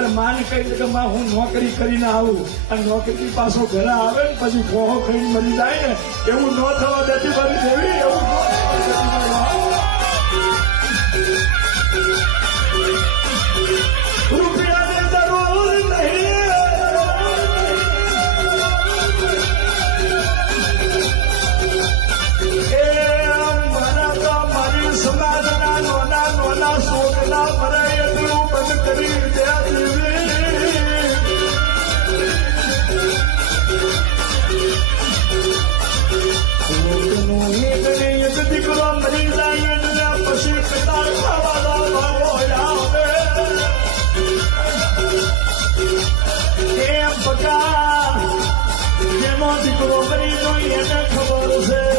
તારે માન કહી કે માં હું નોકરી કરીને આવું અને નોકરી પાછો ઘરે આવે ને પછી ફોહો ખાઈને મરી જાય ને એવું ન થવા દેતી મારી દેવી એવું ન રૂપિયાની જરૂર નહીં એ મારા તો મારી સમાજના નોના નોના શોધના ભરાય એટલું બંધ કરી દે એક દીકરો મરી જાય એટલે પછી પિતા ખાવાનો ભાવો આવે એમ પકા જેનો દીકરો મરી ગયો એને ખબર છે